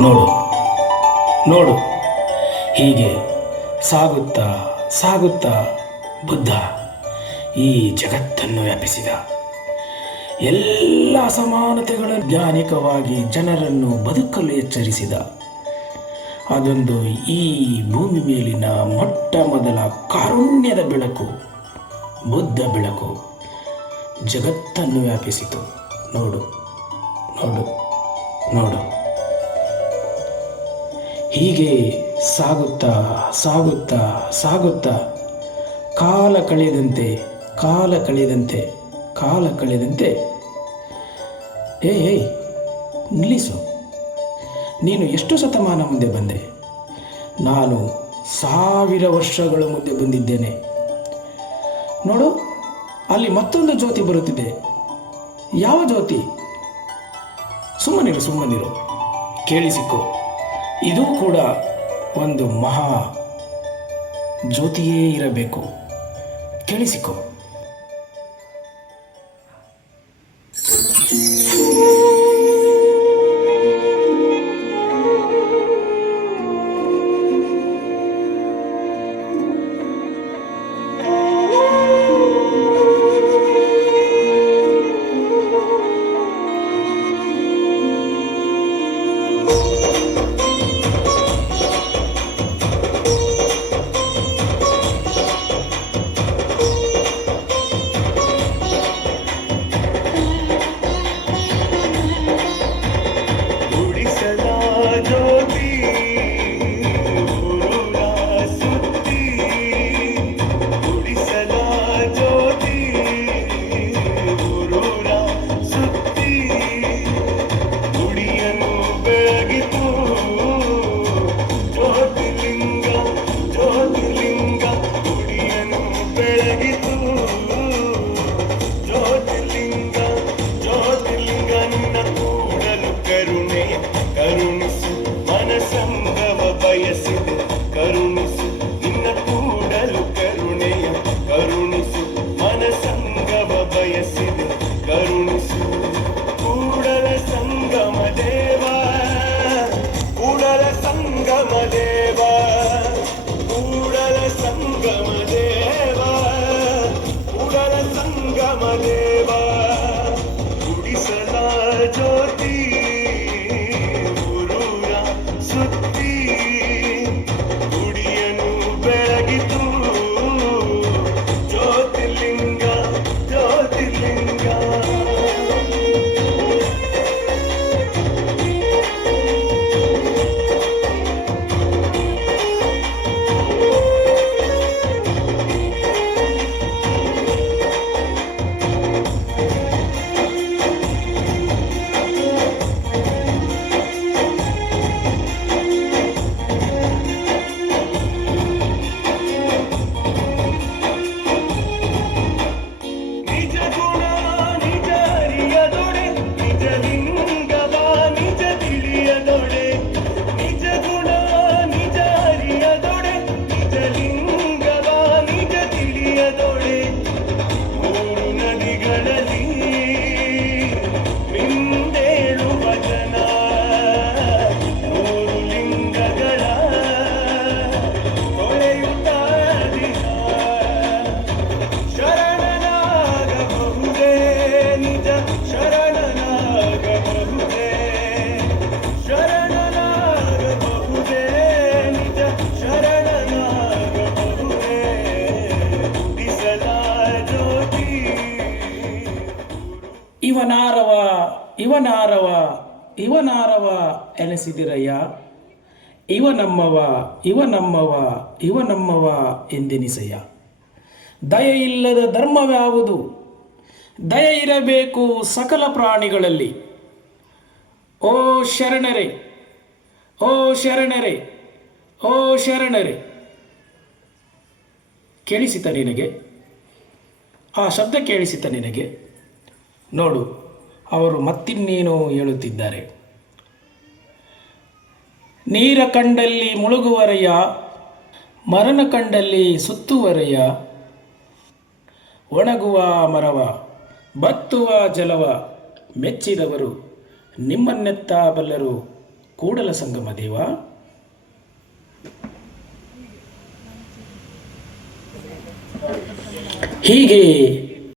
ನೋಡು ನೋಡು. ಹೀಗೆ ಸಾಗುತ್ತಾ ಸಾಗುತ್ತಾ ಬುದ್ಧ ಈ ಜಗತ್ತನ್ನು ವ್ಯಾಪಿಸಿದ. ಎಲ್ಲ ಅಸಮಾನತೆಗಳ ಜ್ಞಾನಿಕವಾಗಿ ಜನರನ್ನು ಬದುಕಲು ಎಚ್ಚರಿಸಿದ. ಅದೊಂದು ಈ ಭೂಮಿ ಮೇಲಿನ ಮೊಟ್ಟ ಮೊದಲ ಕಾರುಣ್ಯದ ಬೆಳಕು, ಬುದ್ಧ ಬೆಳಕು. ಜಗತ್ತನ್ನು ವ್ಯಾಪಿಸಿತು. ನೋಡು ನೋಡು ನೋಡು. ಹೀಗೆ ಸಾಗುತ್ತಾ ಸಾಗುತ್ತಾ ಸಾಗುತ್ತಾ, ಕಾಲ ಕಳೆದಂತೆ ಕಾಲ ಕಳೆದಂತೆ ಕಾಲ ಕಳೆದಂತೆ. ಏ ಏಯ್ ನಿಲ್ಲಿಸು. ನೀನು ಎಷ್ಟು ಶತಮಾನ ಮುಂದೆ ಬಂದೆ? ನಾನು ಸಾವಿರ ವರ್ಷಗಳ ಮುಂದೆ ಬಂದಿದ್ದೇನೆ. ನೋಡು, ಅಲ್ಲಿ ಮತ್ತೊಂದು ಜ್ಯೋತಿ ಬರುತ್ತಿದೆ. ಯಾವ ಜ್ಯೋತಿ? ಸುಮ್ಮನಿರು ಸುಮ್ಮನಿರು. ಕೇಳಿಸಿಕೊ ಇದು ಕೂಡ ಒಂದು ಮಹಾ ಜ್ಯೋತಿಯೇ ಇರಬೇಕು. ಕೇಳಿಸಿಕೊ. ಬಯಸಿದೆ ಕರುಣಿಸು ಇವನಾರವ ಇವನಾರವ ಇವನಾರವ ಎನಿಸಿದಿರಯ್ಯ? ಇವ ನಮ್ಮವ ಇವ ನಮ್ಮವ ಇವ ನಮ್ಮವ ಎಂದೆನಿಸಯ್ಯ? ದಯ ಇಲ್ಲದ ಧರ್ಮವ್ಯಾವುದು ದಯ ಇರಬೇಕು ಸಕಲ ಪ್ರಾಣಿಗಳಲ್ಲಿ. ಓ ಶರಣರೆ ಓ ಶರಣರೆ ಓ ಶರಣರೆ. ಕೇಳಿಸಿತ ನಿನಗೆ? ಆ ಶಬ್ದ ಕೇಳಿಸಿತ ನಿನಗೆ? ನೋಡು, ಅವರು ಮತ್ತಿನ್ನೇನು ಹೇಳುತ್ತಿದ್ದಾರೆ. ನೀರ ಕಂಡಲ್ಲಿ ಮುಳುಗುವರೆಯ ಮರಣ ಕಂಡಲ್ಲಿ ಸುತ್ತುವರೆಯ ಒಣಗುವ ಮರವ, ಬತ್ತುವ ಜಲವ, ಮೆಚ್ಚಿದವರು, ನಿಮ್ಮನ್ನೆತ್ತ ಬಲ್ಲರು ಕೂಡಲ ಸಂಗಮ ದೇವ. ಹೀಗೆ